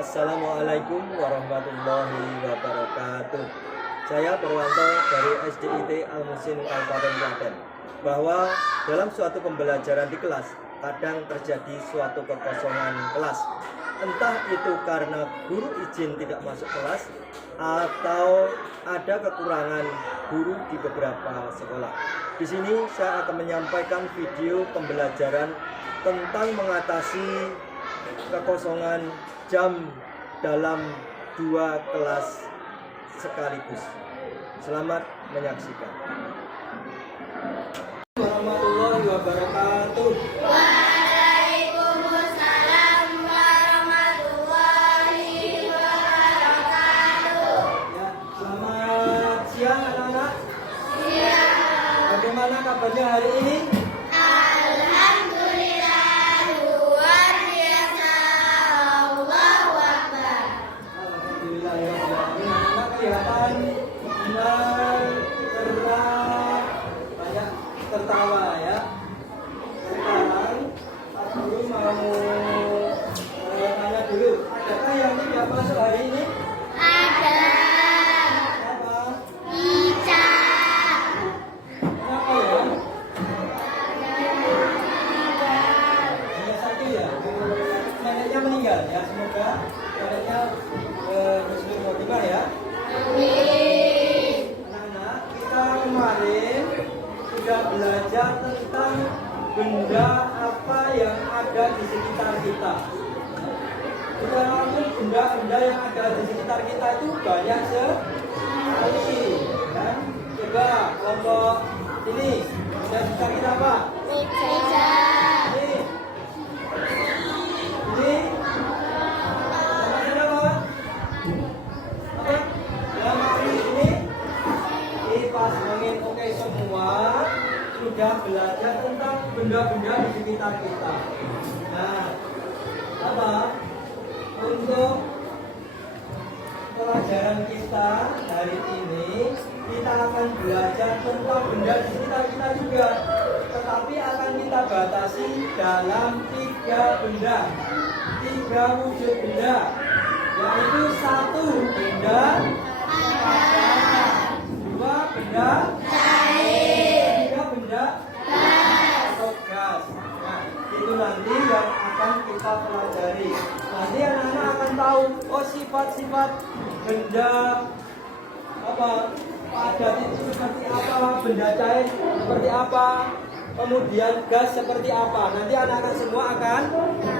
Assalamualaikum warahmatullahi wabarakatuh. Saya Purwanto dari SDIT Al-Muhsin Kabupaten Klaten. Bahwa dalam suatu pembelajaran di kelas kadang terjadi suatu kekosongan kelas. Entah itu karena guru izin tidak masuk kelas atau ada kekurangan guru di beberapa sekolah. Di sini saya akan menyampaikan video pembelajaran tentang mengatasi kekosongan jam dalam dua kelas sekaligus. Selamat menyaksikan. Warahmatullahi wabarakatuh. Waalaikumsalam warahmatullahi wabarakatuh. Ya, selamat siang anak-anak. Siang. Bagaimana kabarnya hari ini? Alhamdulillah luar biasa. Allahu Akbar. Alhamdulillah ya Allah. Anak-anak kelihatan benar cerah, banyak tertawa ya. Sekarang Pak Guru mau tanya dulu, adakah yang tidak masuk hari ini? Ada Apa? Ica. Kenapa ya? Hanya satu ya. Neneknya meninggal ya, semoga neneknya husnul khotimah ya. Amin. Anak-anak, kita kemarin sudah belajar tentang benda apa yang ada di sekitar kita. Kita pun benda-benda yang ada di sekitar kita itu banyak sekali. Ya. Coba kelompok ini, benda di sekitar kita apa? Ica. Ini. Ini. Sama apa? Apa? Lemari ini. Kipas angin. Oke, semua sudah belajar tentang benda-benda di sekitar kita. Nah, apa? Untuk pelajaran kita hari ini, kita akan belajar tentang benda di sekitar kita juga. Tetapi akan kita batasi dalam 3 benda, 3 wujud benda, yaitu 1 benda padat, 2 benda Cair. 3 benda atau gas. Nah, itu nanti yang akan kita pelajari. Nanti anak-anak akan tahu oh sifat-sifat benda apa padat itu seperti apa, benda cair seperti apa, kemudian gas seperti apa. Nanti anak-anak semua akan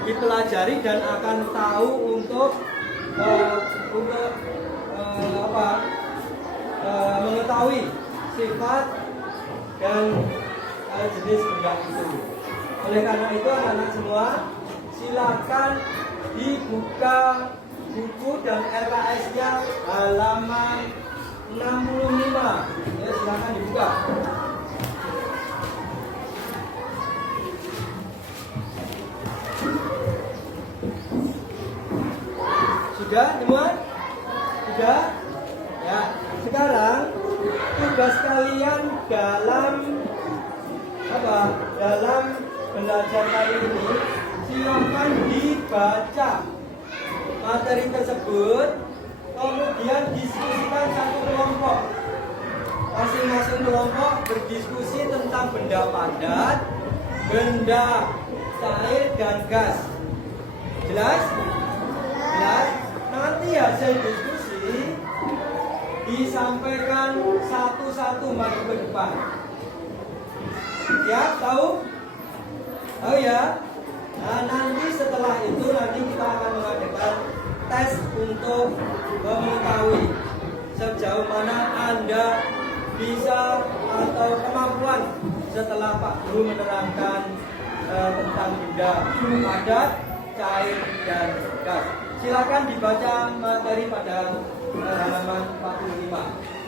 dipelajari dan akan tahu untuk mengetahui sifat dan jenis benda itu. Oleh karena itu anak-anak semua silakan dibuka buku dan LKS-nya halaman 65. Ya, silakan dibuka. Sudah semua? Sudah? Ya, sekarang tugas kalian dalam apa? Dalam belajar kali ini silakan dibaca materi tersebut, kemudian diskusikan satu kelompok. Masing-masing kelompok berdiskusi tentang benda padat, benda cair dan gas. Jelas? Jelas? Nanti hasil diskusi disampaikan satu-satu maju ke depan. Ya, tahu? Oh ya. Nah, nanti setelah itu kita akan mengadakan tes untuk mengetahui sejauh mana Anda bisa atau kemampuan setelah Pak Guru menerangkan tentang benda padat, cair dan gas. Silakan dibaca materi pada halaman 45.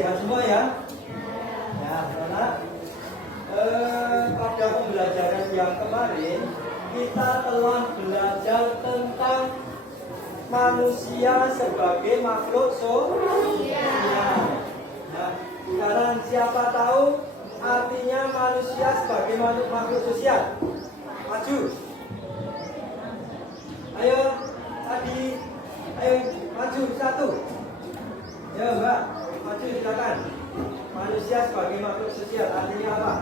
sehat semua ya. Ya, anak. Pada pembelajaran yang kemarin kita telah belajar tentang manusia sebagai makhluk sosial. Nah, sekarang siapa tahu artinya manusia sebagai makhluk sosial? Maju. Ayo, tadi. Ayo, maju satu. Ya, Mbak. Maju silakan. Manusia sebagai makhluk sosial artinya apa?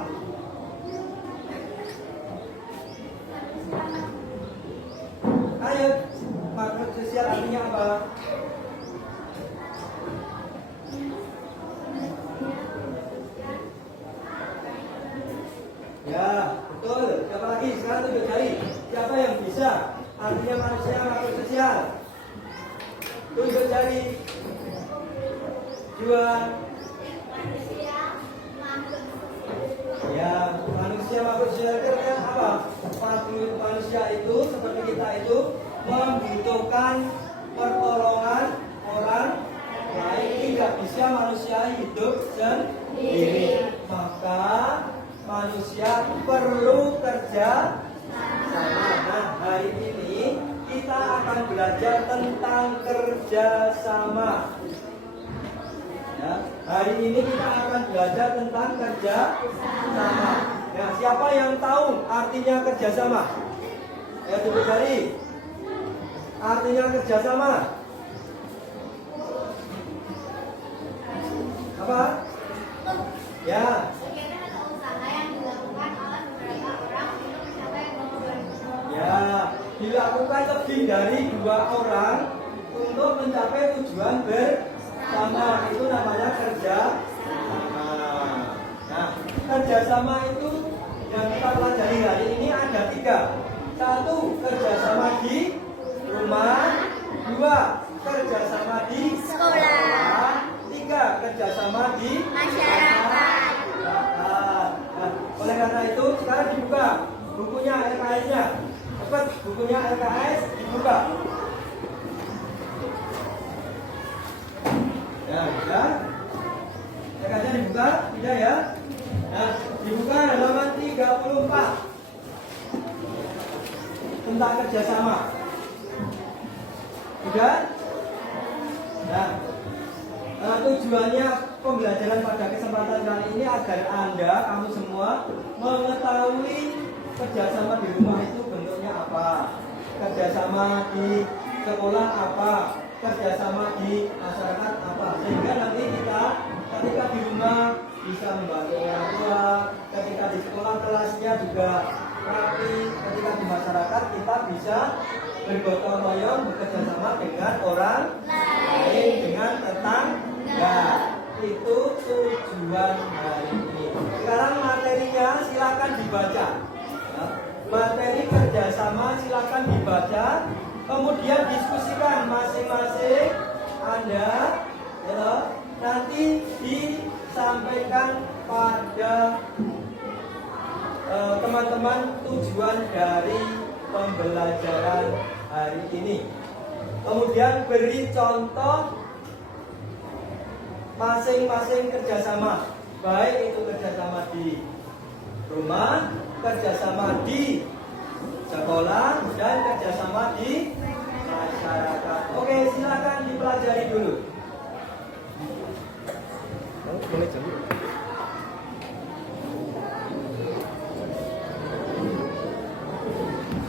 Ayo, makhluk sosial artinya apa? Ya, betul. Siapa lagi? Sekarang tunjuk jari. Siapa yang bisa? Artinya manusia makhluk sosial. Tunjuk jari. Dua. Ya, manusia makhluk sosial itu kan apa? Manusia itu seperti kita itu membutuhkan pertolongan orang lain. Tidak bisa manusia hidup sendiri. Maka manusia perlu kerja sama. Nah, hari ini kita akan belajar tentang kerjasama. Ya, hari ini kita akan belajar tentang kerjasama. Nah, siapa yang tahu artinya kerjasama? Ya, tunjuk jari. Artinya kerjasama apa? Ya. Ya, dilakukan lebih dari 2 orang untuk mencapai tujuan bersama. Itu namanya kerjasama. Nah, kerjasama itu yang kita pelajari hari ini ada 3. 1, kerjasama di rumah. 2, kerjasama di Sekolah. 3, kerjasama di Masyarakat. Nah, oleh karena itu sekarang dibuka bukunya LKS-nya. Cepat, bukunya LKS dibuka. Ya, sudah. LKS-nya dibuka, tidak ya? Nah, dibuka halaman 34 tentang kerjasama. Sudah? Nah, tujuannya pembelajaran pada kesempatan kali ini agar kamu semua mengetahui kerjasama di rumah itu bentuknya apa, kerjasama di sekolah apa, kerjasama di masyarakat apa, sehingga nanti kita ketika di rumah bisa membantu orang tua, ketika di sekolah kelasnya juga rapi, ketika di masyarakat kita bisa bergotong royong bekerja sama dengan orang lain, dengan tetangga. Itu tujuan hari ini. Sekarang materinya silakan dibaca. Materi kerjasama silakan dibaca, kemudian diskusikan masing-masing Anda, ya, nanti disampaikan pada teman-teman tujuan dari pembelajaran hari ini. Kemudian beri contoh masing-masing kerjasama, baik itu kerjasama di rumah, kerjasama di sekolah, dan kerjasama di masyarakat. Oke, silakan dipelajari dulu.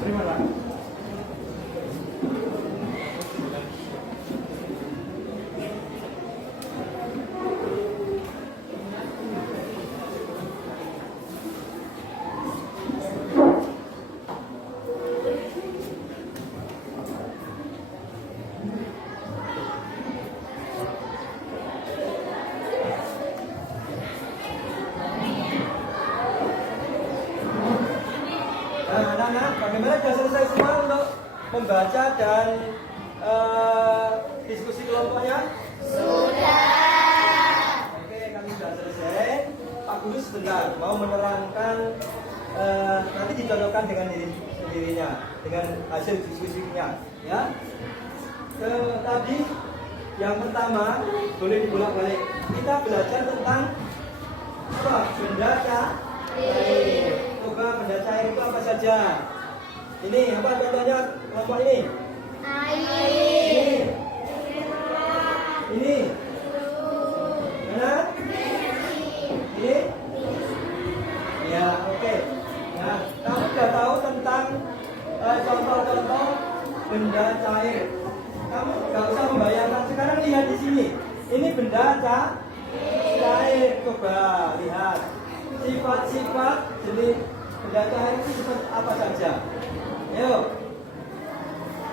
Terima kasih. Anak-anak, bagaimana sudah selesai semua untuk membaca dan diskusi kelompoknya? Sudah. Oke, kami sudah selesai. Pak Guru sebentar mau menerangkan, nanti dicontohkan dengan dirinya, dengan hasil diskusinya, ya. Tadi yang pertama boleh dibolak-balik. kita belajar tentang apa? Benda cair. Coba benda cair itu apa saja? Ini apa contohnya kelompok ini? Air. Ini. Mana? Ini. Ya, oke. Nah, kamu sudah tahu tentang contoh-contoh benda cair. Kamu nggak usah membayangkan. Sekarang lihat di sini. Ini benda cair. Coba lihat. Sifat-sifat jenis benda cair itu seperti apa saja? Yuk.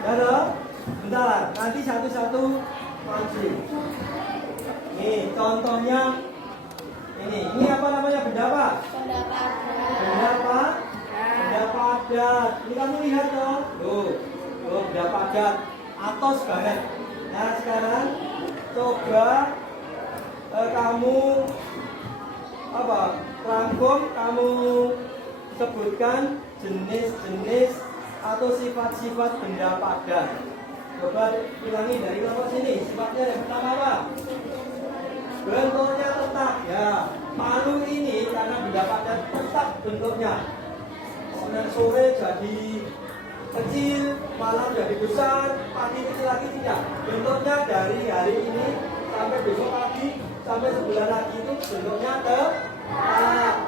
Halo. Bentar. Nanti satu-satu maju. Nih, contohnya ini. Ini apa namanya? Benda apa? Benda apa? Benda padat. Ini kamu lihat dong. Tuh, benda padat. Atos banget. Nah sekarang coba kamu apa? Rangkum, kamu sebutkan jenis-jenis atau sifat-sifat benda padat. Coba ulangi dari kelompok sini. Sifatnya yang pertama apa? Bentuknya tetap ya. Palu ini karena benda padat tetap bentuknya. Kemudian sore jadi kecil, malam jadi besar, pagi kecil lagi tidak. Bentuknya dari hari ini sampai besok pagi sampai sebulan lagi itu bentuknya tetap.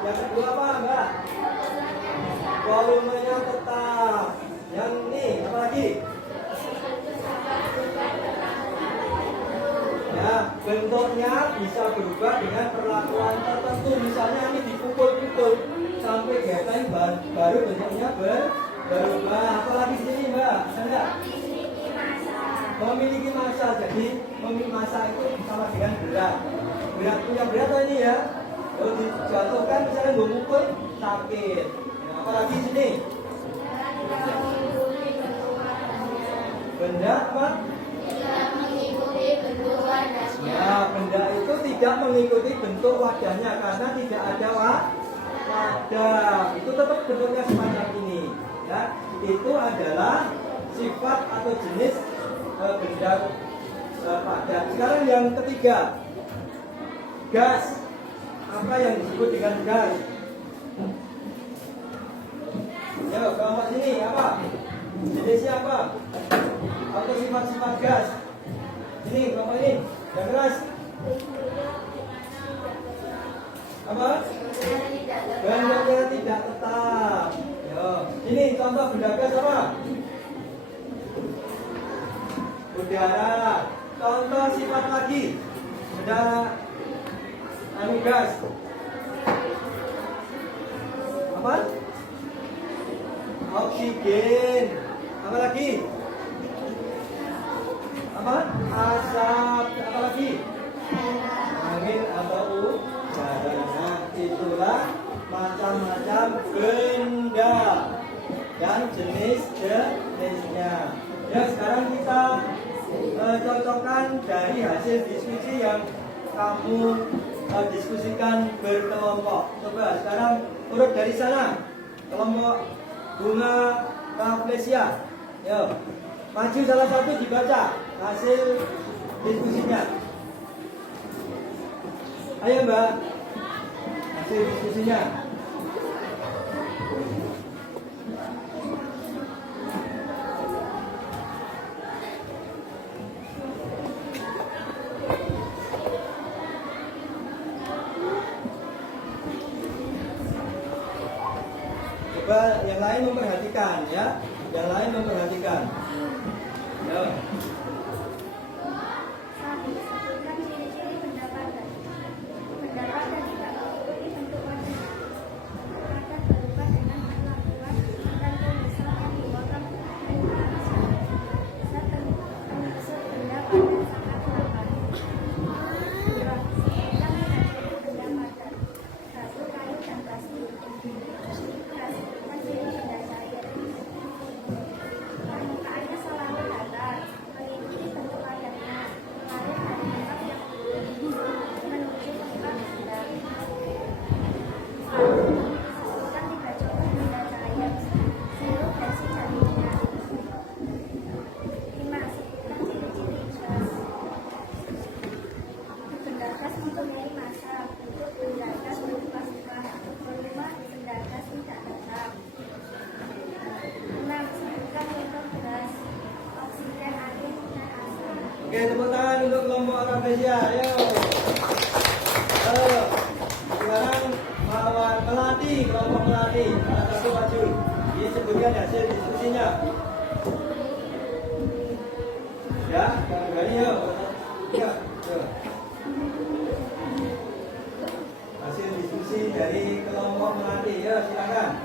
Yang kedua apa Mbak? Volumenya tetap. Yang ini apa lagi? Ya, bentuknya bisa berubah dengan perlakuan tertentu. Misalnya ini dipukul-pukul sampai gepeng baru bentuknya berubah. Apalagi di sini Mbak? Ada? Memiliki massa. Jadi memiliki massa itu sama dengan berat. Berat punya berat ini ya. Kalau dijatuhkan misalnya memukul sakit. Nah, apalagi di sini? Benda apa? Ya, benda itu tidak mengikuti bentuk wadahnya karena tidak ada wadah. Itu tetap bentuknya semacam ini. Ya, itu adalah sifat atau jenis benda padat. Sekarang yang ketiga, gas. Apa yang disebut dengan gas? Ya, kelompok sini apa? Jenisnya apa? Atau sifat-sifat gas? Ini kelompok ini. Yang keras. Apa? Bentuknya tidak tetap. Yo. Ini contoh benda gas apa? Udara. Contoh sifat lagi. Benda gas. Apa? Oksigen. Apa lagi? Apa? Asap. Apa lagi? Angin atau udara. Nah, itulah macam-macam benda dan jenis-jenisnya. Ya, sekarang kita cocokkan dari hasil diskusi yang kamu diskusikan berkelompok. Coba sekarang urut dari sana. Kelompok bunga Rafflesia. Yo, maju salah satu dibaca hasil diskusinya. Ayo Mbak, hasil diskusinya. Coba yang lain memperhatikan ya, yang lain memperhatikan. Yo. tangan untuk kelompok Rafflesia. Ayo. Sekarang melati, kelompok melati. Satu maju. Disebutkan hasil diskusinya. Ya, berani yuk. Ya, yuk. Hasil diskusi dari kelompok melati. Ya, silakan.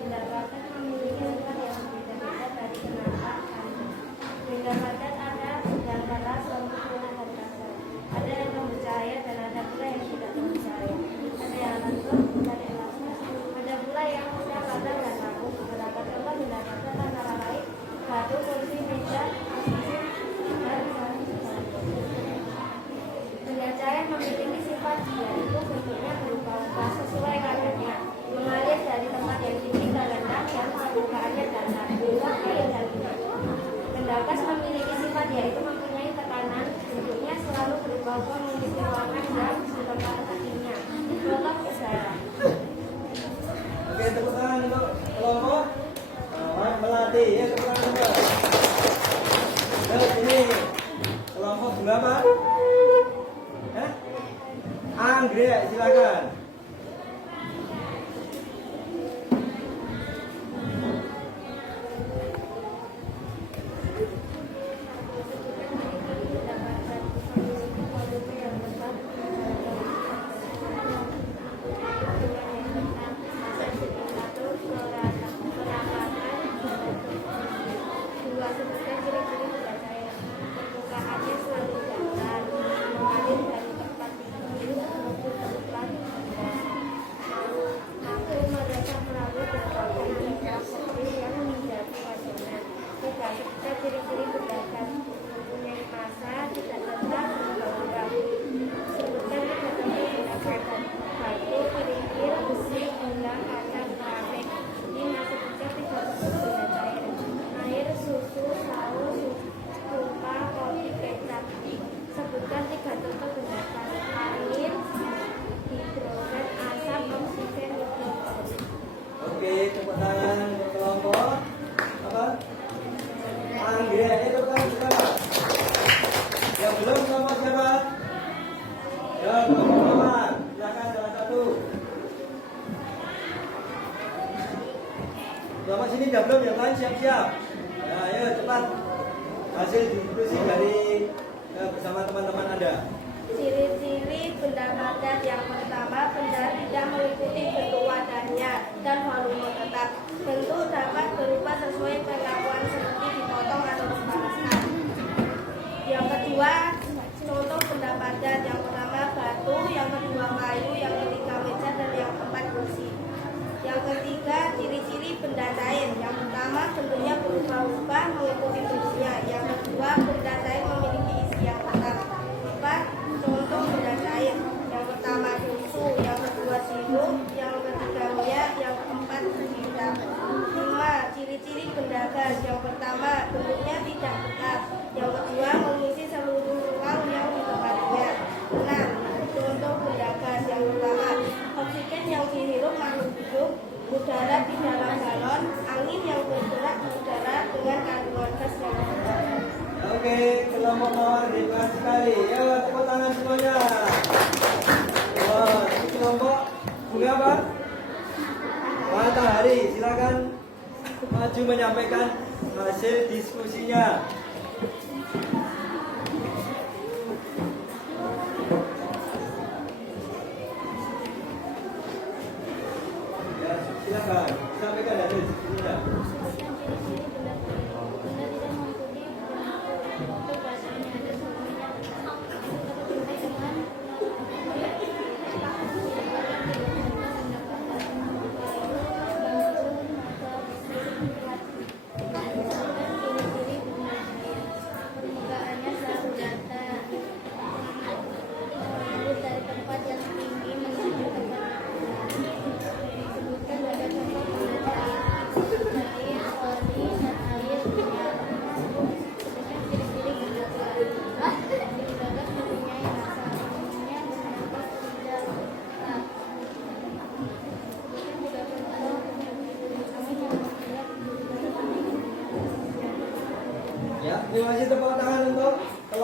Pendapatan memiliki sifat yang berbeda-beda dari kenamaan. Pendapatan ada yang keras untuk mengangkat kasar. Ada yang mempercaya dan ada pula yang tidak mempercaya. Ada yang langsung dan yang elastis. Ada pula yang mudah patah dan rapuh. Beberapa contoh pendapatan antara lain batu, kursi, meja, asisi, dan benda cair memiliki sifat yaitu bentuknya berubah-ubah sesuai kadarnya, mengalir dari tempat yang tinggi ke rendah yang permukaannya datar, uap, air, dan minyak. Benda gas memiliki sifat yaitu mempunyai tekanan, bentuknya selalu berubah-ubah memiliki warna dan tempat aslinya. Contoh udara. Oke, tepuk tangan untuk kelompok melati. Ya, tepuk tangan untuk. Ini kelompok bunga apa? Anggrek, silakan. Ciri-ciri pedagang mempunyai masa tidak tetap berubah-ubah. Sebutkan tiga contoh pendapatan: batu, kerikil, besi, gula, kaca, keramik. Ini masih tiga contoh benda cair: air, susu, saus, tumpah, kopi, kecap. Sebutkan tiga contoh benda panas: angin, hidrogen, asap, oksigen, nitrogen. Oke, tepuk tangan untuk kelompok apa? Anggrek. Itu kan siapa? Yang belum kelompok siapa? Ya, kelompok Muhammad. Silakan salah satu. Kelompok sini sudah belum, yang lain siap-siap. Ya, ayo cepat. Hasil diskusi dari bersama teman-teman Anda. Ciri-ciri benda padat: yang pertama, benda tidak mengikuti bentuk wadahnya dan volume tetap. Bentuk dapat berubah sesuai perlakuan seperti dipotong atau dipanaskan. Yang kedua, contoh benda padat: yang pertama batu, yang kedua kayu, yang ketiga meja, dan yang keempat kursi. Yang ketiga, ciri-ciri benda cair: yang pertama, bentuknya berubah-ubah mengikuti bentuknya. Yang kedua, benda cair memiliki isi yang tetap. Empat, contoh benda cair: yang pertama susu, yang kedua sirup, yang ketiga minyak, yang keempat minyak. 5, ciri-ciri benda gas: yang pertama, bentuknya tidak tetap. Yang kedua, mengisi seluruh ruang yang ditempatinya. 6, contoh benda gas: yang pertama, oksigen yang dihirup makhluk hidup, udara di dalam galon, angin yang bergerak di udara dengan kandungan gas yang rendah. Oke, kelompok mawar hebat sekali. Ya, tepuk tangan semuanya. Wah, ini kelompok bunga apa? Matahari. Silakan maju menyampaikan hasil diskusinya. Ya, silakan sampaikan hasil diskusinya.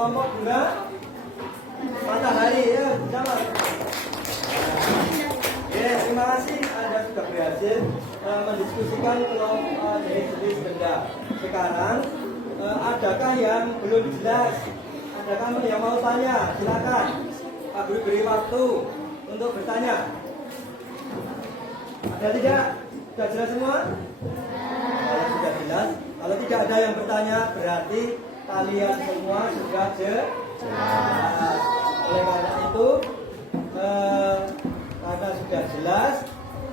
kelompok bunga matahari ya, sama. Ya, terima kasih Anda sudah berhasil mendiskusikan jenis-jenis benda. Sekarang adakah yang belum jelas? Adakah yang mau tanya? Silakan. Pak Guru beri waktu untuk bertanya. Ada tidak? Sudah jelas semua? Kalau sudah jelas, kalau tidak ada yang bertanya berarti kalian semua sudah jelas. Oleh karena itu, karena sudah jelas,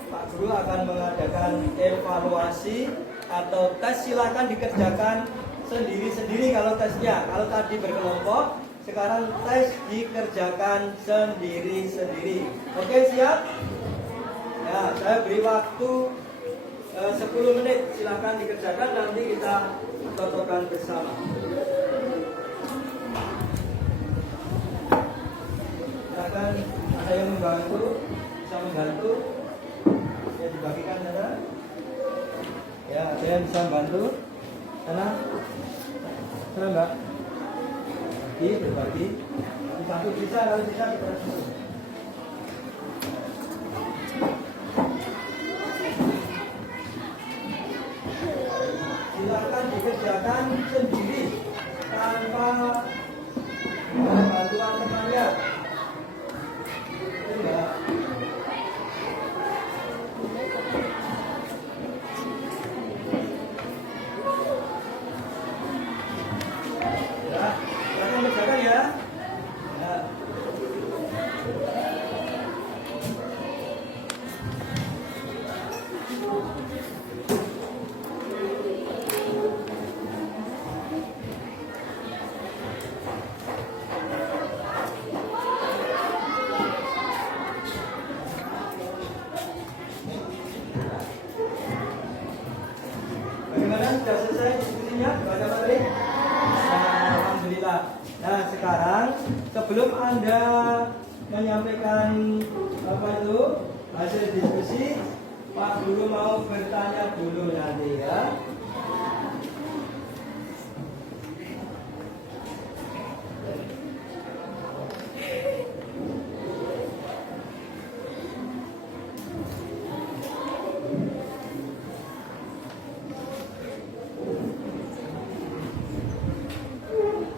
Pak Guru akan mengadakan evaluasi atau tes. Silakan dikerjakan sendiri-sendiri kalau tesnya. Kalau tadi berkelompok, sekarang tes dikerjakan sendiri-sendiri. Oke, siap? Ya, saya beri waktu 10 menit. Silakan dikerjakan, nanti kita cocokkan bersama. Silakan, ada yang membantu, bisa membantu. Ya, dibagikan sana. Ya, ada yang bisa membantu. Sana, sana Mbak. Berbagi. Dibantu bisa, kalau bisa dibantu. Silakan dikerjakan sendiri tanpa bantuan temannya. Enggak. Ya, silakan kerjakan ya. Ya. Bagaimana, sudah selesai diskusinya? Baca materi? Alhamdulillah. Nah, sekarang sebelum Anda menyampaikan hasil diskusi, Pak Guru mau bertanya dulu nanti ya.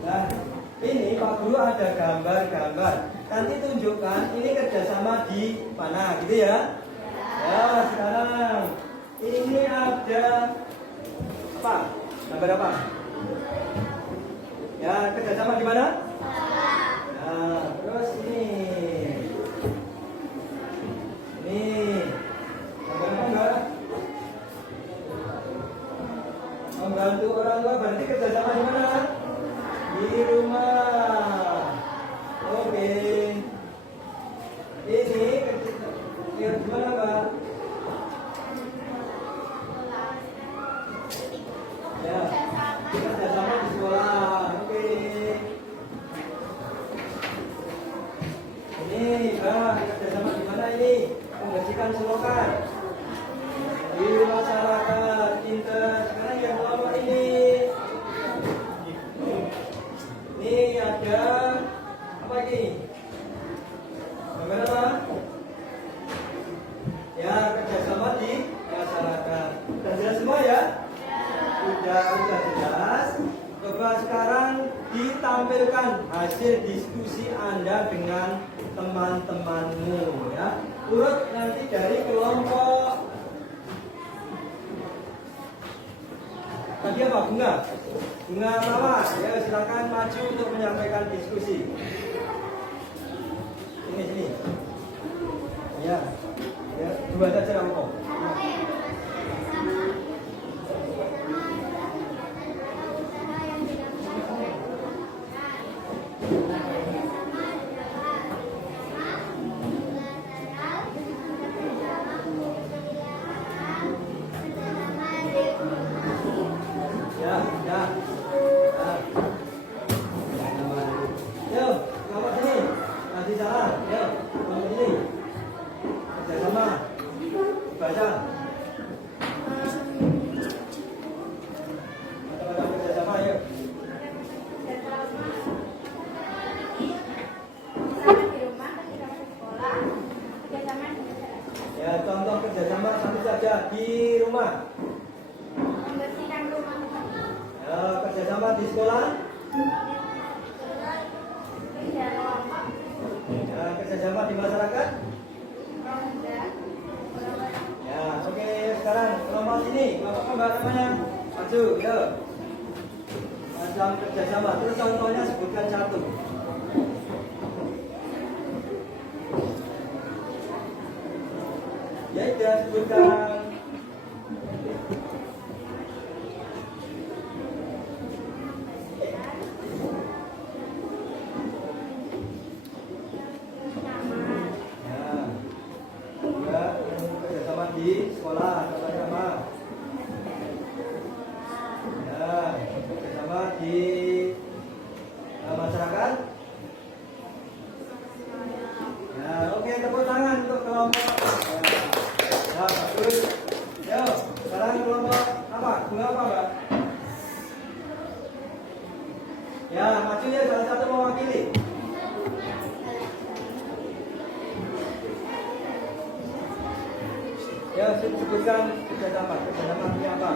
Nah, ini Pak Guru ada gambar-gambar. Nanti tunjukkan ini kerjasama di mana, gitu ya? Ya, sekarang ini ada apa? Gambar apa? Ya, kerjasama di mana? Nah, terus ini gambar apa enggak? Membantu orang tua berarti kerjasama di mana? Di rumah. Oke. Ini ya gimana Mbak? Ya, kerjasama di sekolah. Oke. Ini Mbak, kerjasama di mana ini? Membersihkan selokan. Di masyarakat, pinter. Sekarang yang kelompok ini. Ini ada apa ini? Gambar apa? Ya, kerjasama di masyarakat. Sudah jelas semua ya? Sudah jelas. Coba sekarang ditampilkan hasil diskusi Anda dengan teman-temanmu ya. Urut nanti dari kelompok. Tadi apa? Bunga? Bunga mawar. Ya, silakan maju untuk menyampaikan diskusi. Sini. Ya. Ya, dua saja kamu. Ya. Yuk, kamu sini. Kasih salam. Yuk, kamu sini. Kerjasama. Baca. Kata-kata kerjasama, yuk. aja di rumah? Membersihkan rumah. Ya, kerjasama di sekolah? Ya, kerjasama di masyarakat? Ya, oke. Sekarang kelompok ini, apa namanya? Maju, ya. Macam kerjasama. Terus contohnya sebutkan satu. Ya, tidak sebutkan. Di sekolah sama-sama. Ya, sama di masyarakat. Ya, oke, tepuk tangan untuk kelompok. Ya, bagus. Yo, sekarang kelompok apa? Bunga apa, Mbak? Ya, maju ya, salah satu mewakili. Ya, sebutkan kerjasama. Kerjasama ini apa?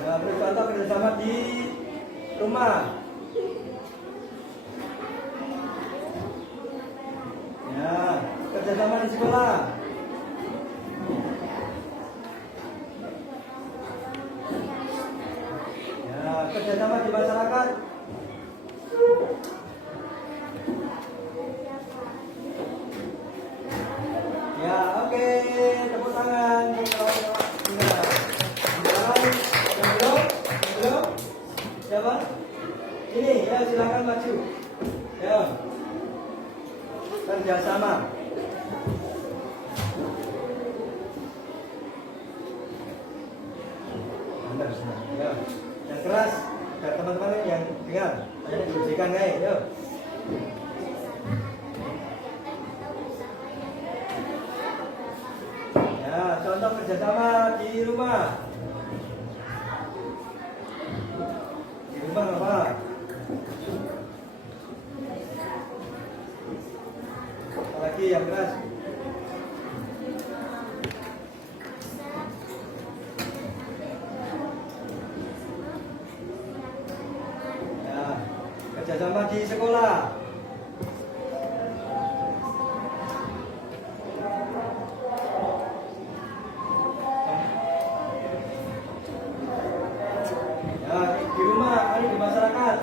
Ya, beri contoh kerjasama di rumah. Ya, kerjasama di sekolah. Kerjasama di masyarakat. Ya, oke, tepuk tangan. Belum? Siapa? Ini, ya silakan maju. Ya, kerjasama. Ya. Yang keras, dan teman-teman yang dengar, ayo dibersihkan guys, yuk. Ya, contoh kerjasama di rumah. Di rumah apa? Apalagi yang keras? Kerjasama di sekolah. Ya, di rumah, di masyarakat.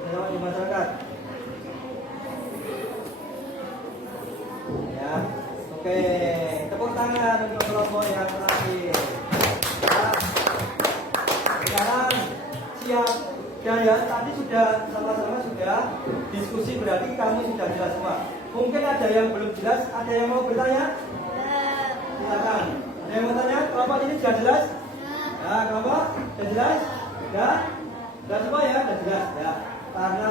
Kerjasama di masyarakat. Ya, oke. Tepuk tangan untuk kelompok yang terakhir. Ya. Sekarang siap. Dan ya, tadi sudah sama-sama sudah diskusi, berarti kamu sudah jelas semua. Mungkin ada yang belum jelas, ada yang mau bertanya? Silakan. Ada yang mau tanya? Kelompok ini sudah jelas? Ya, kelompok sudah jelas? Ya? Sudah semua ya? Sudah jelas ya. Karena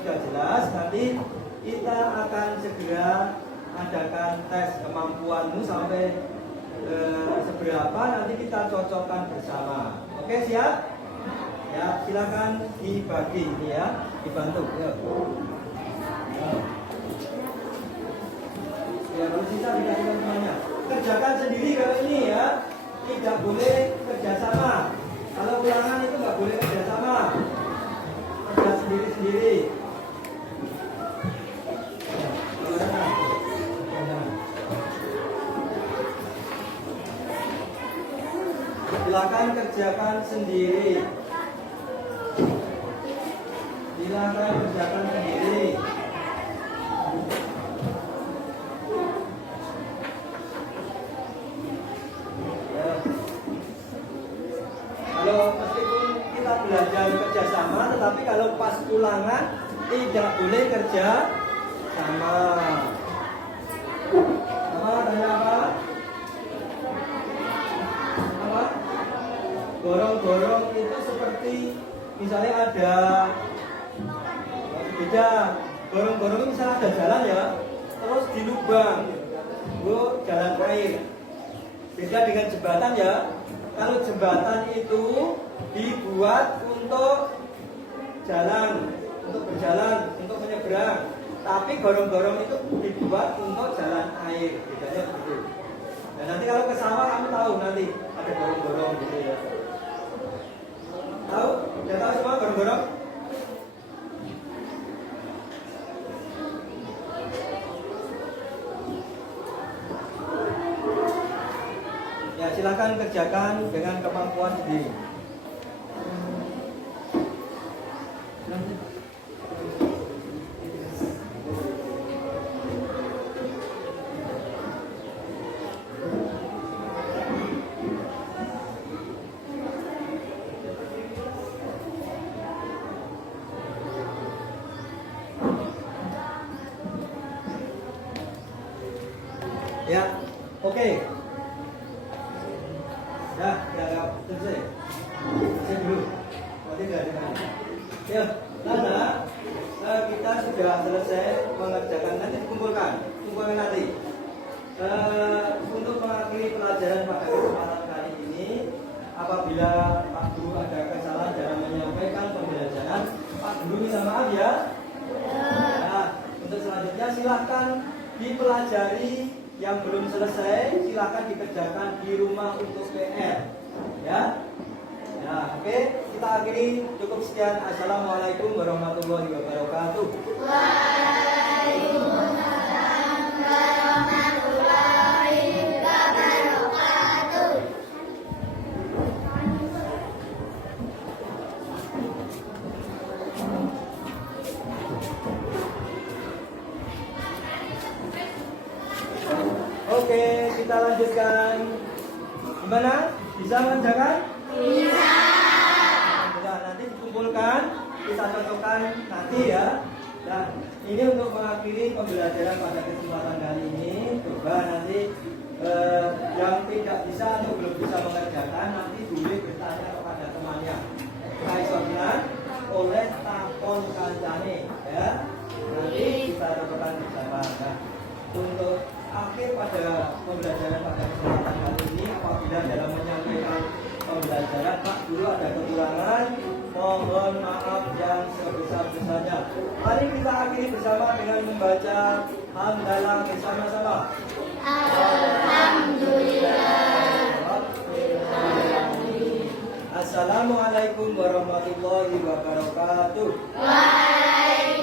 sudah jelas, nanti kita akan segera adakan tes kemampuanmu sampai seberapa, nanti kita cocokkan bersama. Oke, siap? Ya, silakan dibagi ini ya, dibantu. Ya, ya kalau sisa dikasih semuanya. Kerjakan sendiri kalau ini ya, tidak boleh kerjasama. Kalau ulangan itu nggak boleh kerjasama, kerja sendiri-sendiri. Silakan kerjakan sendiri. Silakan kerjakan sendiri. Ya. Kalau meskipun kita belajar kerjasama, tetapi kalau pas ulangan tidak boleh kerja sama. Tanya apa? Apa? Gorong-gorong itu seperti misalnya ada beda, gorong-gorong ini misalnya ada jalan ya, terus di lubang, jalan air. Beda dengan jembatan ya, Kalau jembatan itu dibuat untuk jalan, untuk berjalan, untuk menyeberang. Tapi gorong-gorong itu dibuat untuk jalan air, bedanya begitu. Dan nanti kalau ke sawah kamu tahu nanti ada gorong-gorong gitu ya. Tahu? Udah tahu semua gorong-gorong? Ya silakan kerjakan dengan kemampuan sendiri. Ya, oke. Ya, selesai. Selesai dulu. Nanti tidak ada. Ya, Nana, kita sudah selesai mengerjakan. Nanti kumpulkan nanti. Untuk mengakhiri pelajaran pada kesempatan kali ini, apabila Pak Guru ada kesalahan dalam menyampaikan pembelajaran, Pak Guru minta maaf ya. Nah, untuk selanjutnya silahkan dipelajari. Yang belum selesai silahkan dikerjakan di rumah untuk PR ya. Nah, oke, kita akhiri cukup sekian. Assalamualaikum warahmatullahi wabarakatuh. Waalaikumsalam warahmatullahi wabarakatuh. Oke, kita lanjutkan. Gimana? Bisa mengerjakan? Bisa. Sudah, nanti dikumpulkan, kita cocokkan nanti ya. Nah, ini untuk mengakhiri pembelajaran pada kesempatan kali ini. Coba nanti yang tidak bisa atau belum bisa mengerjakan nanti boleh bertanya kepada temannya. Kaisonan oleh takon kancane ya. Nanti kita cocokkan bersama. Nah, untuk akhir pada pembelajaran pada kesempatan kali ini, apabila dalam menyampaikan pembelajaran Pak Guru ada kekurangan, mohon maaf yang sebesar-besarnya. Mari kita akhiri bersama dengan membaca hamdalah bersama-sama. Alhamdulillah. Assalamualaikum warahmatullahi wabarakatuh. Waalaikumsalam.